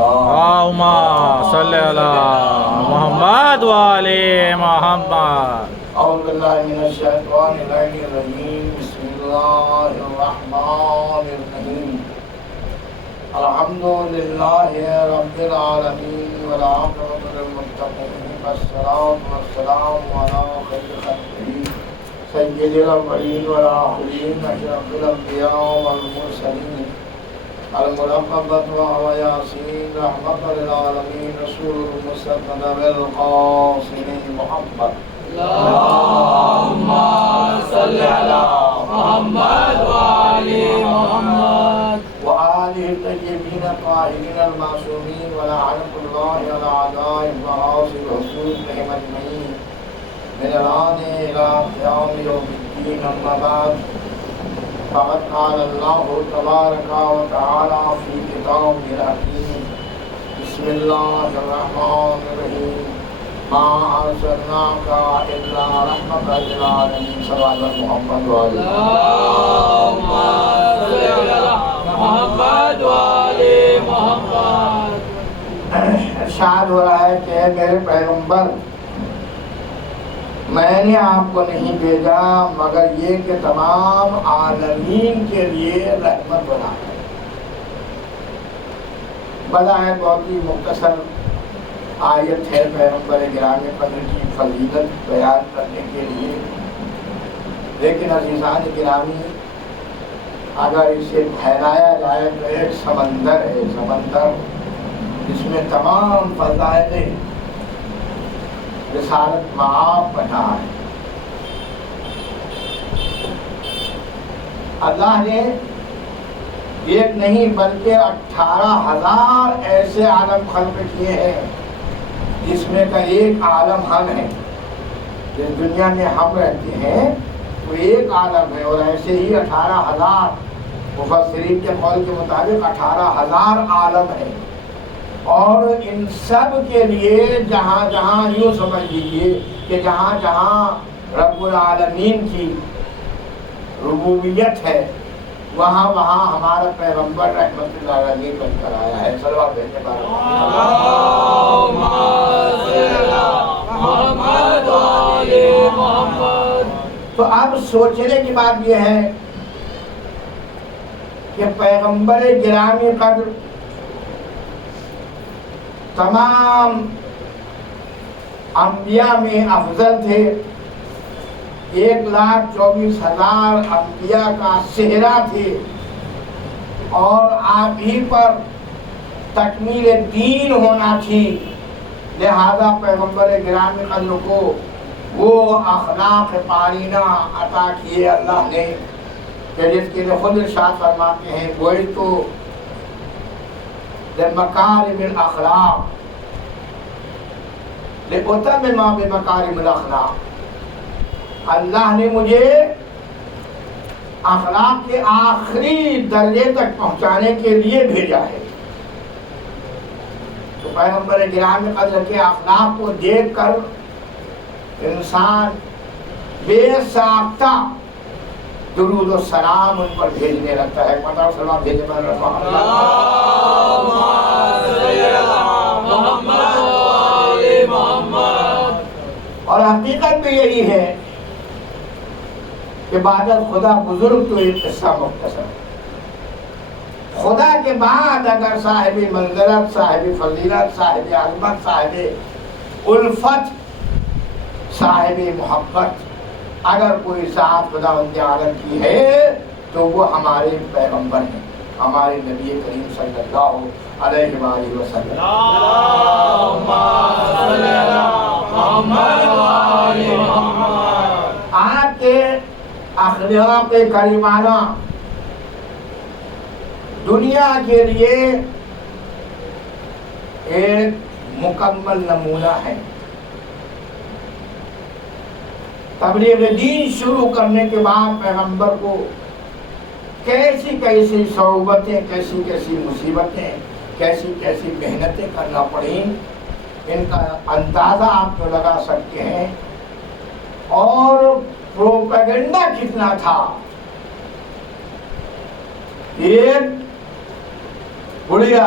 اللہم صلی علی محمد وآل محمد. اعوذ باللہ من الشیطان الرجیم. بسم اللہ الرحمن الرحیم. الحمدللہ رب العالمین والعاقبۃ للمتقین والصلاۃ والسلام علی خیر خلقہ سید الاولین والآخرین اشرف الانبیاء والمرسلین الملقب وهو یاسین رحمۃ للعالمین رسول المصطفى بالقاسم محمد. اللهم صل على محمد وآل محمد وآله الطيبين الطاهرين المعصومين ولعنة الله على أعدائهم وحاصل حقوقهم أجمعين من الآن إلى قيام يوم الدين. أما بعد فقد قال الله تبارك وتعالى في كتابه الحكيم. بسم الله الرحمن الرحيم. ما أرسلناك إلا رحمة للعالمين. صلى الله على محمد وآل اللهم صل على محمد وآل محمد. ارشاد ہو رہا ہے کہ اے میرے پیغمبر، میں نے آپ کو نہیں بھیجا مگر یہ کہ تمام عالمین کے لیے رحمت بنا ہے. بظاہر بہت ہی مختصر آیت ہے پیغمبر گرامی قدر کی فضیلت بیان کرنے کے لیے، لیکن عزیزان گرامی اگر اسے پھیلایا جائے تو ایک سمندر ہے، سمندر جس میں تمام فضائل رسالت معاف بنا ہے. اللہ نے ایک نہیں بلکہ 18,000 ایسے عالم خلق کیے ہیں جس میں کا ایک عالم ہم ہے. جس دنیا میں ہم رہتے ہیں وہ ایک عالم ہے، اور ایسے ہی 18,000 مفسرین کے قول کے مطابق 18,000 عالم ہے. اور ان سب کے لیے جہاں جہاں یوں سمجھ لیجیے کہ جہاں جہاں رب العالمین کی ربوبیت ہے وہاں وہاں ہمارا پیغمبر رحمت اللہ علیہ بن کر آیا ہے. صلوات بھیجنے والا اللهم صل على محمد وآل محمد. تو اب سوچنے کی بات یہ ہے کہ پیغمبر گرامی قدر تمام انبیاء میں افضل تھے. 1,24,000 انبیاء کا صحرا تھے، اور آپ ہی پر تکمیل دین ہونا تھی. لہذا پیغمبر گرامی قدر کو وہ اخلاق پارینہ عطا کیے اللہ نے کہ جس کے لیے خود ارشاد فرماتے ہیں بُعِثْتُ لِمَكَارِمِ الْأَخْلَاقِ لِأُتَمِّمَ بِمَكَارِمِ الْأَخْلَاقِ. اللہ نے مجھے اخلاق کے آخری درجے تک پہنچانے کے لیے بھیجا ہے. تو پیغمبر گرامی قدر کے اخلاق کو دیکھ کر انسان بے ساختہ درود و سلام ان پر بھیجنے لگتا ہے. پتہ سلام بھیجنے پر اللهم صل على محمد وآل محمد. اور حقیقت بھی یہی ہے کہ بعد خدا بزرگ تو ایک قصہ مختصر ہے. خدا کے بعد اگر صاحب منزلت، صاحب فضیلت، صاحب عظمت، صاحب الفت، صاحب محبت اگر کوئی ذات خدا بند عالم کی ہے تو وہ ہمارے پیغمبر ہیں، ہمارے نبی کریم صلی اللہ علیہ وآلہ وسلم. اللهم صل على محمد وآل محمد. آپ کے اخلاق کریمانہ دنیا کے لیے ایک مکمل نمونہ ہے. تبلیغ دین شروع کرنے کے بعد پیغمبر کو کیسی کیسی صعوبتیں، کیسی کیسی مصیبتیں، کیسی کیسی محنتیں کرنا پڑیں، ان کا اندازہ آپ تو لگا سکتے ہیں. اور پروپیگنڈا کتنا تھا. ایک بڑھیا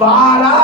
12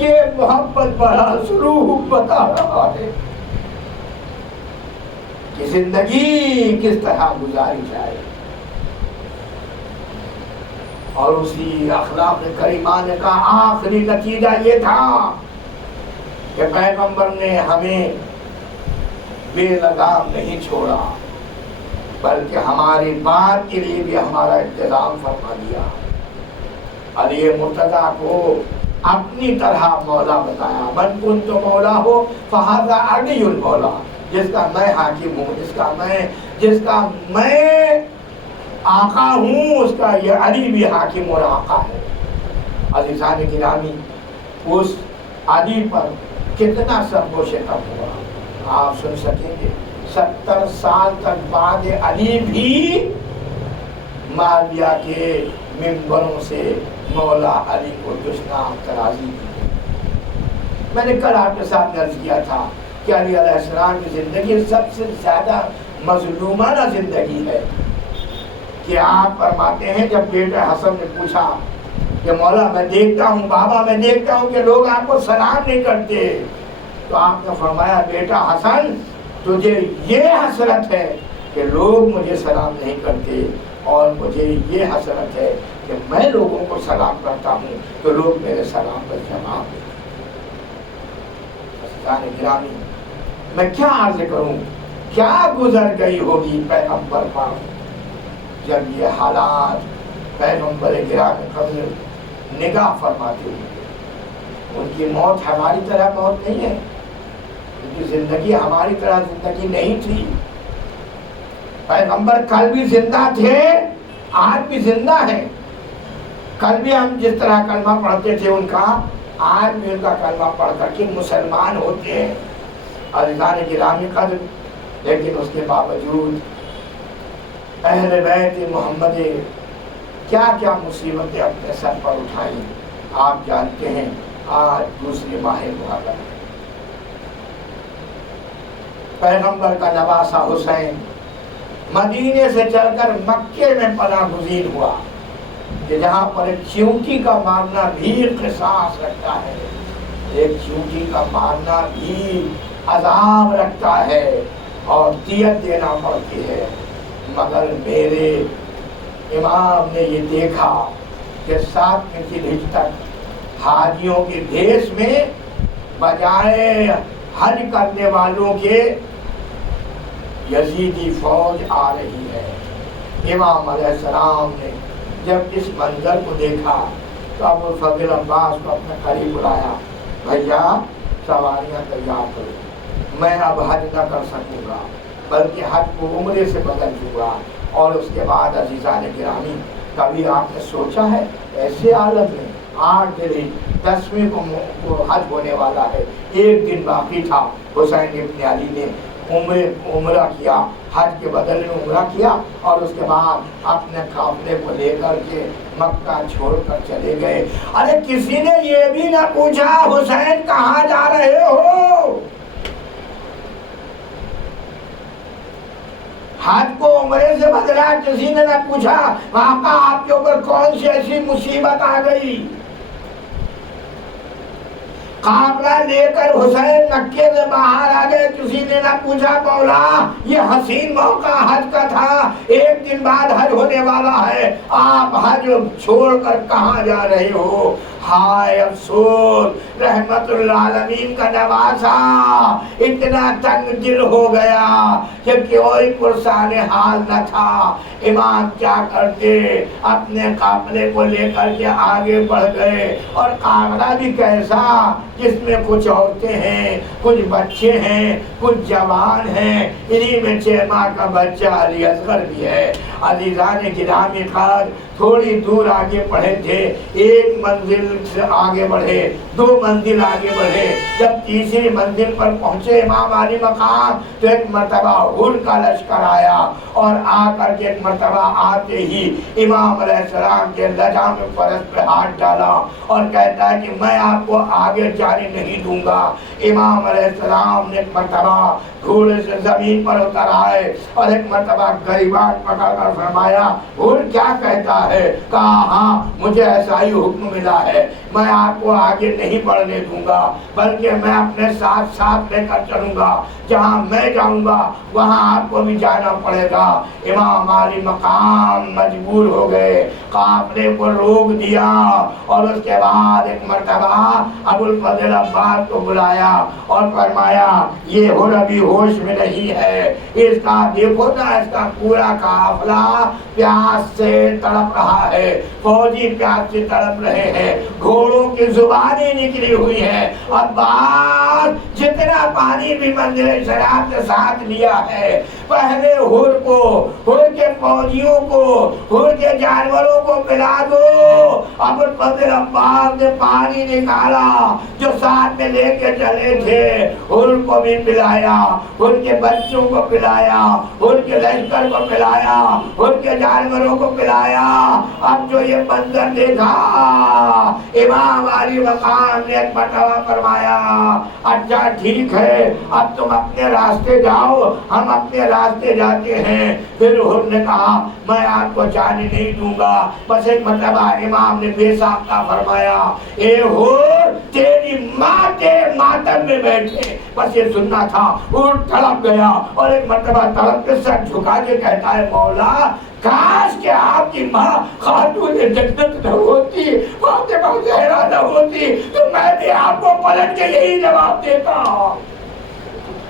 یہ محبت بڑا سلوک بتا رہا ہے کہ زندگی کس طرح گزاری جائے. اور اسی اخلاق کریمانہ کا آخری نتیجہ یہ تھا کہ پیغمبر نے ہمیں بے لگام نہیں چھوڑا، بلکہ ہماری بات کے لیے بھی ہمارا انتظام فرما دیا. علی مرتضیٰ کو اپنی طرح مولا بتایا. من کنت مولا ہو فہذا علی المولا، جس کا میں حاکم ہوں، جس کا میں آقا ہوں، اس کا یہ علی بھی حاکم اور آقا ہے. عزیزان گرامی، اس علی پر کتنا سب و شتم ہوا آپ سن سکیں گے. 70 سال تک بعد علی بھی معاویہ کے منبروں سے مولا علی کو دشنام ترازی کی. میں نے کل آپ کے ساتھ عرض کیا تھا کہ علی علیہ السلام کی زندگی سب سے زیادہ مظلومانہ زندگی ہے. کہ آپ فرماتے ہیں جب بیٹا حسن نے پوچھا کہ مولا میں دیکھتا ہوں، بابا میں دیکھتا ہوں کہ لوگ آپ کو سلام نہیں کرتے، تو آپ نے فرمایا بیٹا حسن تجھے یہ حسرت ہے کہ لوگ مجھے سلام نہیں کرتے، اور مجھے یہ حسرت ہے کہ میں لوگوں کو سلام کرتا ہوں تو لوگ میرے سلام پر جواب دیتے. گرامی، میں کیا عرض کروں، کیا گزر گئی ہوگی پیغمبر پر جب یہ حالات پیغمبر گرامی قدر نگاہ فرماتے ہوئے. ان کی موت ہماری طرح موت نہیں ہے، ان کی زندگی ہماری طرح زندگی نہیں تھی. پیغمبر کل بھی زندہ تھے، آج بھی زندہ ہیں. کل بھی ہم جس طرح کلمہ پڑھتے تھے ان کا، آج بھی ان کا کلمہ پڑھ کر کے مسلمان ہوتے ہیں. عزیزان گرامی قدر، لیکن اس کے باوجود اہل بیت محمد کیا کیا مصیبتیں اپنے سر پر اٹھائیں. آپ جانتے ہیں آج دوسری ماہ محرم، پیغمبر کا نواسہ حسین مدینے سے چل کر مکے میں پناہ گزین ہوا کہ جہاں پر ایک چیونٹی کا مارنا بھی قصاص رکھتا ہے، ایک چیونٹی کا مارنا بھی عذاب رکھتا ہے اور دیت دینا پڑتی ہے. مگر میرے امام نے یہ دیکھا کہ 7 ذی الحجہ تک حاجیوں کے بھیس میں بجائے حج کرنے والوں کے یزیدی فوج آ رہی ہے. امام علیہ السلام نے جب اس منظر کو دیکھا تو ابو الفضل عباس کو اپنے قریب بلایا، بھیا سواریاں تیار کرو، میں اب حج نہ کر سکوں گا بلکہ حج کو عمرے سے بدل دوں گا. اور اس کے بعد عزیزان گرامی، کبھی آپ نے سوچا ہے ایسے عالم میں 8 دن 10ویں کو حج ہونے والا ہے، 1 دن باقی تھا، حسین ابن علی نے عمرہ کیا، حج کے بدلے میں عمرہ کیا اور اس کے بعد اپنے قافلے کو لے کر کے مکہ چھوڑ کر چلے گئے. ارے کسی نے یہ بھی نہ پوچھا حسین کہاں جا رہے ہو؟ حج کو عمرے سے بدلا، کسی نے نہ پوچھا آقا آپ کے اوپر کون سی ایسی مصیبت آ گئی. قافلہ لے کر حسین مکے سے باہر آ گئے، کسی نے نہ پوچھا مولا یہ حسین موقع حج کا تھا، 1 دن بعد حج ہونے والا ہے، آپ حج چھوڑ کر کہاں جا رہے ہو؟ ہائے افسوس، رحمت اللہ العالمین کا نواسا اتنا تنگ دل ہو گیا کہ کوئی پرسان حال نہ تھا. امام کیا کرتے، اپنے قافلے کو لے کر کے آگے بڑھ گئے، اور قافلہ بھی کیسا جس میں کچھ عورتیں ہیں، کچھ بچے ہیں، کچھ جوان ہیں، انہی میں 6 ماہ کا بچہ علی اصغر بھی ہے. عزیزان گرامی قدر، تھوڑی دور آگے بڑھے تھے، 1 منزل سے آگے بڑھے، 2 منزل آگے بڑھے، جب تیسری منزل پر پہنچے امام علی مقام تو ایک مرتبہ ہر کا لشکر آیا، اور آ کر کے ایک مرتبہ آتے ہی امام علیہ السلام کے لجام فرس پہ ہاتھ ڈالا اور کہتا ہے کہ میں آپ کو آگے جانے نہیں دوں گا. امام علیہ السلام نے ایک مرتبہ گھوڑے سے زمین پر اتر آئے اور ایک مرتبہ گریبان پکڑ کر فرمایا ہر کیا کہتا ہے؟ کہا ہاں مجھے ایسا ہی حکم ملا ہے. میں آپ کو آگے نہیں بڑھنے دوں گا، بلکہ میں اپنے ساتھ ساتھ لے کر چلوں گا، جہاں میں جاؤں گا وہاں آپ کو بھی جانا پڑے گا۔ امام علی مقام مجبور ہو گئے، قافلے کو روک دیا، اور اس کے بعد ایک مرتبہ ابو الفضل عباس کو بلایا اور فرمایا یہ ابھی ہوش میں نہیں ہے، اس کا دیکھو نا، اس کا پورا قافلہ پیاس سے تڑپ رہا ہے، فوجی پیاس سے تڑپ رہے ہیں، گھوڑوں کی زبانیں نکلی ہوئی ہیں۔ عباس جتنا پانی بھی منزل شراب کے ساتھ لیا ہے، پہلے ہر کو، ہر کے فوجیوں کو، ہر کے جانوروں کو پلا دو۔ ابو الفضل عباس نے پانی نکالا جو ساتھ میں لے کے چلے تھے، ہر کو بھی پلایا، ہر کے بچوں کو پلایا، ہر کے لشکر کو پلایا، ہر کے جانوروں کو پلایا۔ اب جو یہ منظر دیکھا، امام علی مقام نے ایک مرتبہ فرمایا اچھا ٹھیک ہے، اب تم اپنے راستے جاؤ، ہم اپنے راستے جاتے ہیں۔ پھر ہر نے کہا میں آپ کو جانے نہیں دوں گا۔ بس ایک مرتبہ امام نے بے ساختہ فرمایا اے ہر تیری ماں کے ماتم میں بیٹھے، بس یہ سننا تھا۔ ہر تڑپ گیا اور ایک مرتبہ تڑپ کے سر جھکا کے کہتا ہے مولا کاش کہ آپ کی ماں خاتون جنت نہ ہوتی، فاطمہ زہرا نہ ہوتی، تو میں بھی آپ کو پلٹ کے یہی جواب دیتا،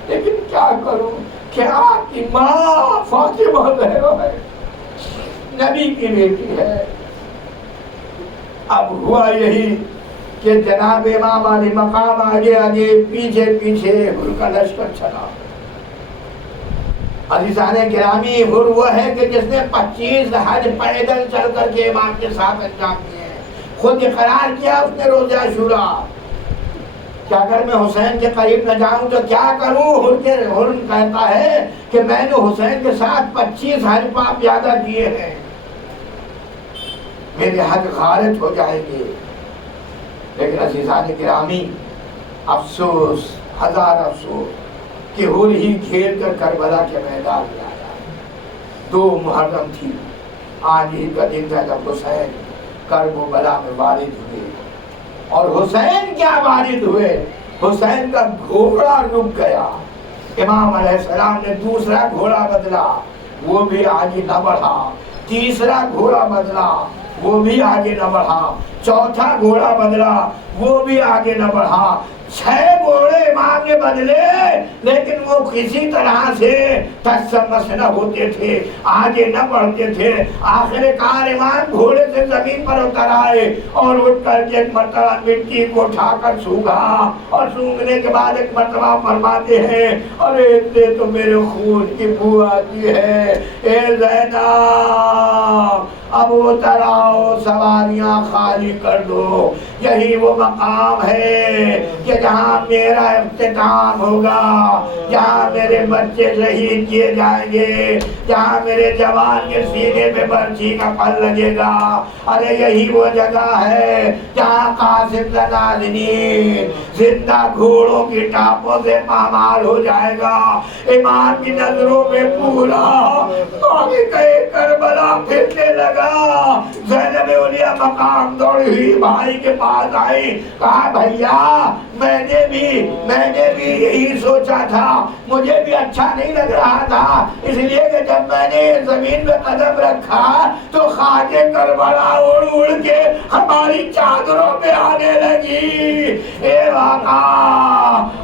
لیکن کیا کروں کہ آپ کی ماں فاطمہ زہرا ہے، نبی کی بیٹی ہے۔ اب ہوا یہی کہ جناب امام علی مقام آگے آگے پیچھے پیچھے ہر کا لشکر چلا۔ عزیزان گرامی، ہر وہ ہے کہ جس نے 25 حج پیدل چل کر کے امام کے ساتھ انجام دیے، خود اقرار کیا اس نے روزہ عاشورہ کہ اگر میں حسین کے قریب نہ جاؤں تو کیا کروں۔ ہر کہتا ہے کہ میں نے حسین کے ساتھ 25 حج پاپ زیادہ کیے ہیں، میرے حج غارت ہو جائیں گے۔ لیکن عزیزان گرامی، افسوس، ہزار افسوس کہ ہر ہی گھیر کر کربلا کے میدان میں آیا۔ 2 محرم تھی، آج ہی کا دن تھا جب حسین کرب و بلا میں وارد ہوئے۔ اور حسین کیا وارد ہوئے، حسین کا گھوڑا رک گیا۔ امام علیہ السلام نے دوسرا گھوڑا بدلا، وہ بھی آگے نہ بڑھا۔ تیسرا گھوڑا بدلا، وہ بھی آگے نہ بڑھا۔ چوتھا گھوڑا بدلا، وہ بھی آگے نہ بڑھا۔ 6 گھوڑے امام نے بدلے، لیکن وہ کسی طرح سے تسمس نہ ہوتے تھے، آگے نہ بڑھتے تھے۔ آخر کار امام گھوڑے سے زمین پر اتر آئے اور اٹھ کر کے ایک مرتبہ مٹی کو اٹھا کر سونگھا، اور سونگھنے کے بعد ایک مرتبہ فرماتے ہیں ارے اتنے تو میرے خون کی بو آتی ہے، اے زینب اب اتر آؤ، سواریاں خالی کر دو۔ یہی وہ مقام ہے کہ جہاں میرا اختتام ہوگا، جہاں میرے بچے شہید کیے جائیں گے، جہاں میرے جوان کے سینے پہ برچھی کا پل لگے گا۔ ارے یہی وہ جگہ ہے جہاں قاسم نازنین زندہ گھوڑوں کی ٹاپوں سے پامال ہو جائے گا۔ امام کی نظروں میں پورا کربلا پھرنے لگا۔ زینب اولیاء مقام دوڑی ہوئی بھائی کے پاس آئی، کہا بھیا میں نے بھی یہی سوچا تھا، مجھے بھی اچھا نہیں لگ رہا تھا، اس لیے کہ جب میں نے زمین پہ قدم رکھا تو خاک کربلا اڑ اڑ کے ہماری چادروں پہ آنے لگی۔ اے آقا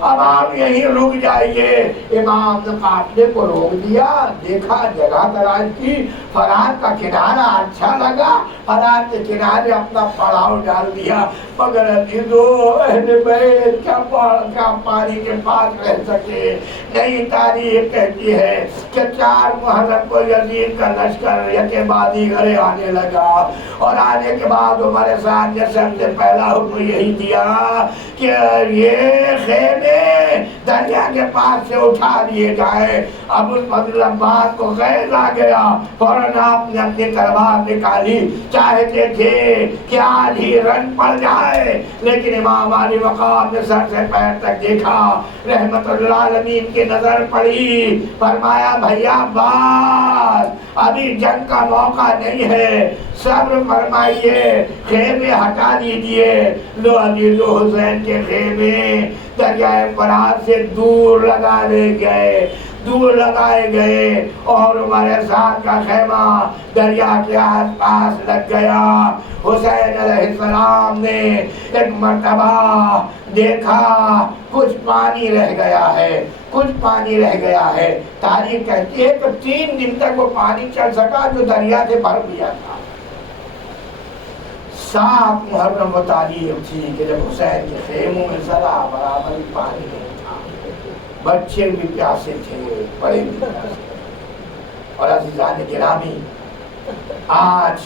اب آپ یہیں رک جائیے۔ امام نے قافلے کو روک دیا، دیکھا جگہ تلاش کی، فرات کا کنارہ اچھا لگا، فرات کے کنارے اپنا پڑاؤ ڈال دیا۔ مگر عزیزو اہل بیت کیا پانی کے پاس رہ سکے؟ نئی تاریخ کہتی ہے کہ 4 محرم کو یزید کا لشکر یکے گھرے آنے لگا، اور آنے کے بعد عمر سعد نے سب سے پہلا حکم یہی دیا کہ یہ خیمے دریا کے پاس سے اٹھا لیے جائے۔ ابو الفضل عباس کو غیظ آ گیا، فوراً آپ نے اپنی تلوار نکالی، چاہتے تھے کہ آج ہی رن پڑ جائے، لیکن امام علی مقام نے سر سے پیر تک دیکھا، رحمت اللہ العالمین کی نظر پڑی، فرمایا بھیا عباس ابھی جنگ کا موقع نہیں ہے، صبر فرمائیے، خیمے ہٹا دیجئے۔ لو علی و حسین کے خیمے دریائے فرات سے دور لگائے گئے اور عمر سعد کا خیمہ دریا کے آس پاس لگ گیا۔ حسین علیہ السلام نے ایک مرتبہ دیکھا کچھ پانی رہ گیا ہے، تاریخ کہتی ہے کہ 3 دن تک وہ پانی چل سکا جو دریا سے بھر گیا تھا۔ 7 محرم و تاریخ تھی کہ جب حسین کے خیموں میں ذرا برابر پانی نہیں تھا، بچے بھی پیاسے تھے، بڑے بھی پیاسے تھے۔ اور عزیزان گرامی، آج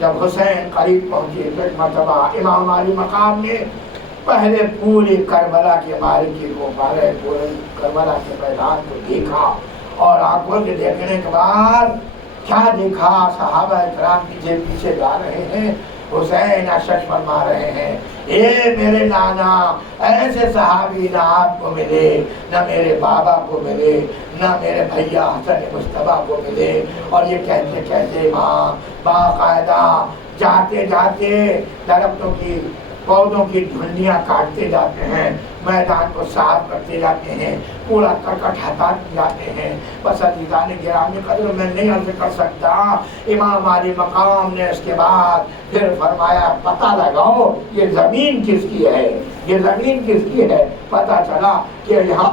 جب حسین قریب پہنچے تو ایک مرتبہ امام علی مقام نے پہلے پورے کربلا کے معرکے کو، پورے کربلا کے میدان کو دیکھا، اور آنکھوں سے دیکھنے کے بعد کیا دیکھا؟ صحابہ کرام پیچھے پیچھے جا رہے ہیں، حسین اشک فرما رہے ہیں، اے میرے نانا، ایسے صحابی نہ آپ کو ملے، نہ میرے بابا کو ملے، نہ میرے بھیا حسن مصطفیٰ کو ملے۔ اور یہ کہتے کہتے ماں باقاعدہ جاتے جاتے درختوں کی، پودوں کی دھنڈیاں کاٹتے جاتے ہیں، میدان کو صاف کرتے جاتے ہیں، کوڑا کرکٹ ہٹاتے جاتے ہیں۔ بس عزیزان گرامی قدر میں نہیں عرض کر سکتا، امام علی مقام نے اس کے بعد پھر فرمایا پتہ لگاؤ یہ زمین کس کی ہے، یہ زمین کس کی ہے۔ پتہ چلا کہ یہاں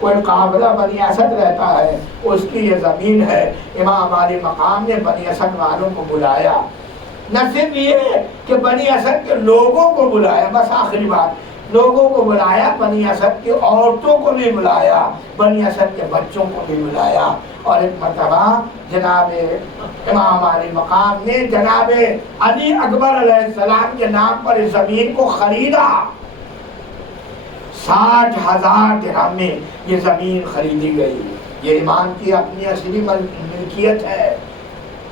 کوئی قافلہ بنی اسد رہتا ہے، اس کی یہ زمین ہے۔ امام علی مقام نے بنی اسد والوں کو بلایا، نہ صرف یہ کہ بنی اسد کے لوگوں کو بلایا، بس آخری بات، لوگوں کو بلایا، بنی اسد کی عورتوں کو بھی بلایا، بنی اسد کے بچوں کو بھی بلایا۔ اور ایک مرتبہ جناب امام علی مقام نے جناب علی اکبر علیہ السلام کے نام پر اس زمین کو خریدا۔ 60,000 درہم میں یہ زمین خریدی گئی۔ یہ امام کی اپنی اصلی ملکیت ہے،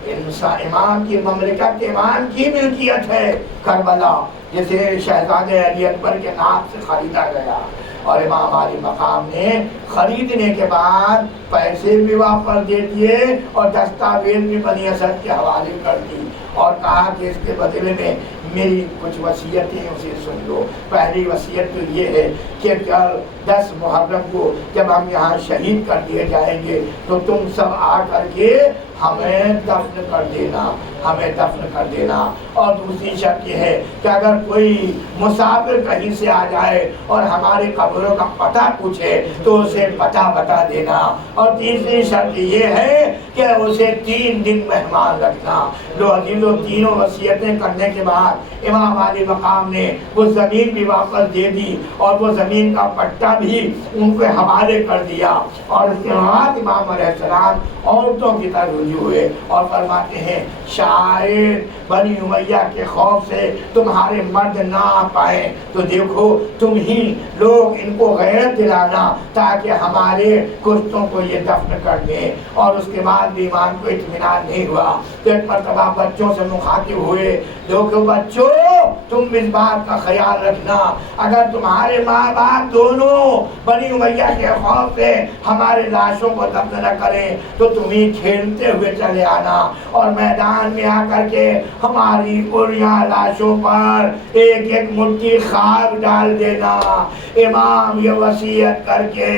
امام کی مملکت، امام کی ملکیت ہے کربلا، جسے شہزادے علی اکبر کے نام سے خریدا گیا۔ اور امام علی مقام نے خریدنے کے بعد پیسے بھی واپس دے دیے اور دستاویز بھی بنی اسد کے حوالے کر دی، اور کہا کہ اس کے بدلے میں میری کچھ وصیتیں اسے سن لو۔ پہلی وصیت تو یہ ہے کہ کل 10 محرم کو جب ہم یہاں شہید کر دیے جائیں گے تو تم سب آ کر کے ہمیں دفن کر دینا، اور دوسری شرط یہ ہے کہ اگر کوئی مسافر کہیں سے آ جائے اور ہمارے قبروں کا پتہ پوچھے تو اسے پتہ بتا دینا، اور تیسری شرط یہ ہے کہ اسے 3 دن مہمان رکھنا۔ لو عزیزو، تینوں وصیتیں کرنے کے بعد امام علی مقام نے وہ زمین بھی واپس دے دی اور وہ زمین کا پٹا بھی ان کے حوالے کر دیا، اور اس کے بعد امام علیہ السلام عورتوں کی طرف رجوع ہوئے اور فرماتے ہیں شاید بنی امیہ کے خوف سے تمہارے مرد نہ آ پائے تو دیکھو تم ہی لوگ ان کو غیرت دلانا تاکہ ہمارے کشتوں کو یہ دفن کر دیں۔ اور اس کے بعد بھی امام کو اطمینان نہیں ہوا، ایک مرتبہ بچوں سے مخاطب ہوئے، دیکھو بچوں تم اس بات کا خیال رکھنا، اگر تمہارے ماں باپ دونوں بنی امیہ کے خوف سے ہمارے لاشوں کو دفن نہ کریں تو تمہیں کھیلتے ہوئے چلے آنا اور میدان میں آ کر کے ہماری اڑیاں لاشوں پر ایک ایک مٹھی خاک ڈال دینا۔ امام یہ وصیت کر کے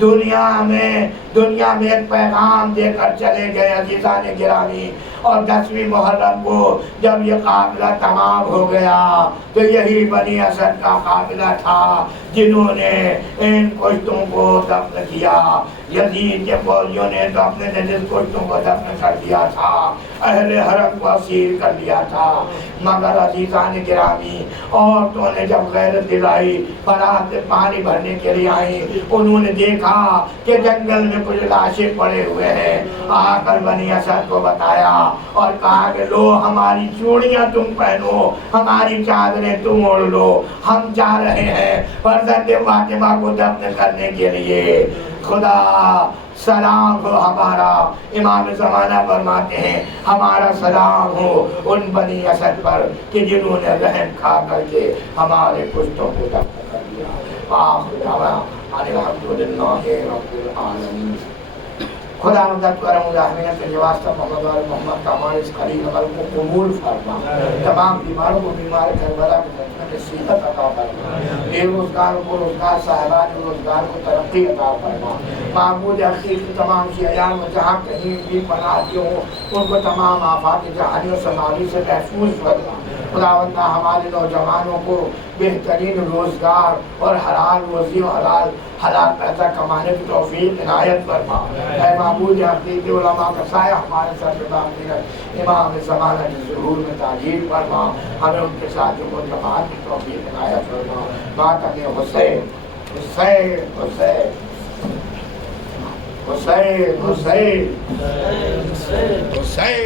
دنیا میں ایک پیغام دے کر چلے گئے عزیزان گرامی۔ اور 10ویں محرم کو جب یہ قافلہ تمام ہو گیا تو یہی بنی اسد کا قافلہ تھا جنہوں نے ان کشتوں کو دفن کیا۔ یزید کے فوجیوں نے تو اپنے جس کشتوں کو دفن کر دیا تھا، اہل حرم کو اسیر کر لیا تھا، مگر عزیزان گرامی عورتوں نے جب غیرت دلائی، برات میں پانی بھرنے کے لیے آئیں، انہوں نے دیکھا کہ جنگل میں کچھ لاشیں پڑے ہوئے ہیں، آ کر بنی اسد کو بتایا اور کہا کہ لو ہماری چوڑیاں تم پہنو، ہماری چادریں تم اوڑھ لو، ہم جا رہے ہیں فرزند فاطمہ کو دفن کرنے کے لیے۔ خدا سلام ہو ہمارا، امام زمانہ فرماتے ہیں ہمارا سلام ہو ان بنی اسد پر کہ جنہوں نے رحم کھا کر کے ہمارے کشتوں کو دفن کر دیا۔ آخر دعوانا الحمدللہ رب العالمین۔ خدا مدد کرم الرحمن کے واسطہ محمد وال محمد کا ہمارے اس خلیل عمل کو قبول فرما، تمام بیماروں کو بیمار کربلا کی خدمت میں صحت عطا فرما، بے روزگاروں کو روزگار، صاحبان روزگار کو ترقی عطا فرما، معبود حقیق کی تمام شیعان و جہاں کہیں بھی پناہ دیے ہوں ان کو تمام آفات جہانی و سماوی سے محفوظ فرما۔ خداوند ہمارے نوجوانوں کو بہترین روزگار اور حلال روزی و حلال پیسہ کمانے کی توفیق عنایت فرما۔ اے معبود حقیقی علماء کا سایہ ہمارے سر پہ باقی رکھ، امام زمانہ کی ظہور میں تاجیل فرما، ہمیں ان کے ساتھ جو جماعت کی توفیق عنایت فرما۔ ماتم حسین حسین حسین حسین حسین حسین